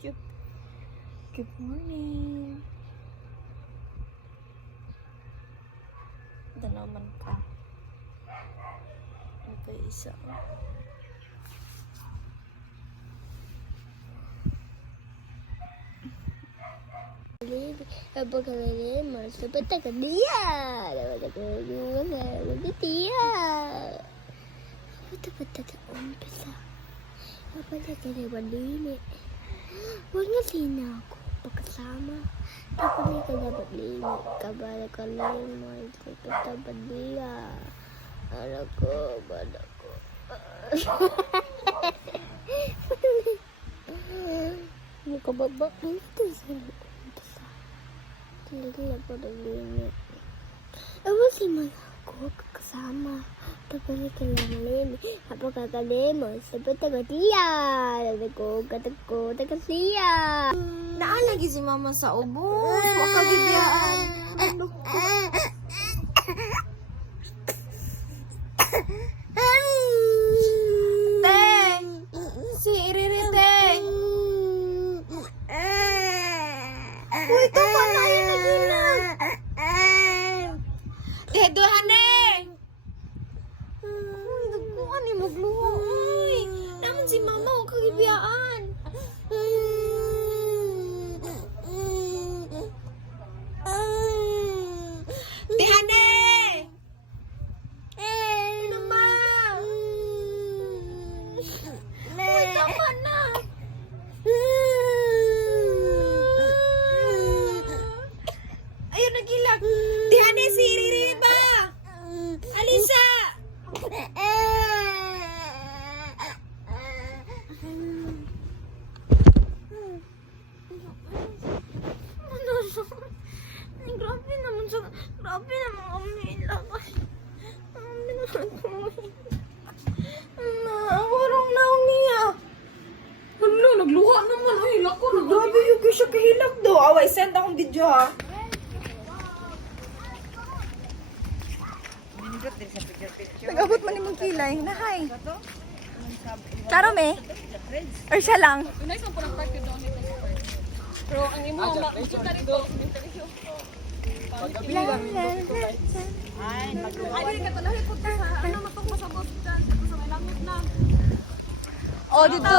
Cute. Good morning. Ito naman ka. Ito isa. Apa kalian masuk peta ke dia? Apa kalian ke dia? Peta umpisa. Apa kalian berdiri? Wala sina ako pagkasama. Tapos may kadapat limo. Kabala kalian masuk peta dia. Anak ko, badak ko. Muka babak itu sih. Hindi na po naglinis. Ewan si ako kasama. Tapos ikilangalin. Apo kakalimo. Sabi taga-tiya. Taga-ko. Taga-tiya. Naalagi si mama sa ubos. Wakagibiyaan. Teng! Si Iriri, Teng! Uy, tama na yun na gilang. Dedohane! Uy, nagkuhan ni magluho. Uy, naman si mama o kagibiyaan. Dehane! Uy, naman! Uy, tama na. Ayun, nagilag. Dehane si Riri ba? Alisa! Ay, grabe naman sa... Grabe naman kami ilagay. Grabe naman kami. Warang na umiyak. Ano, nagluha naman. Ay, lako na. Grabe yung siya kahilag do. Away, send akong video ha. Nag-abot man yung kilay. Nahay. Klaro me? Or siya lang? Pero ang imo, makikita rito. Ay, ka to nahi po sa ano matong masabot dyan. Sa may langot na. Oh, dito.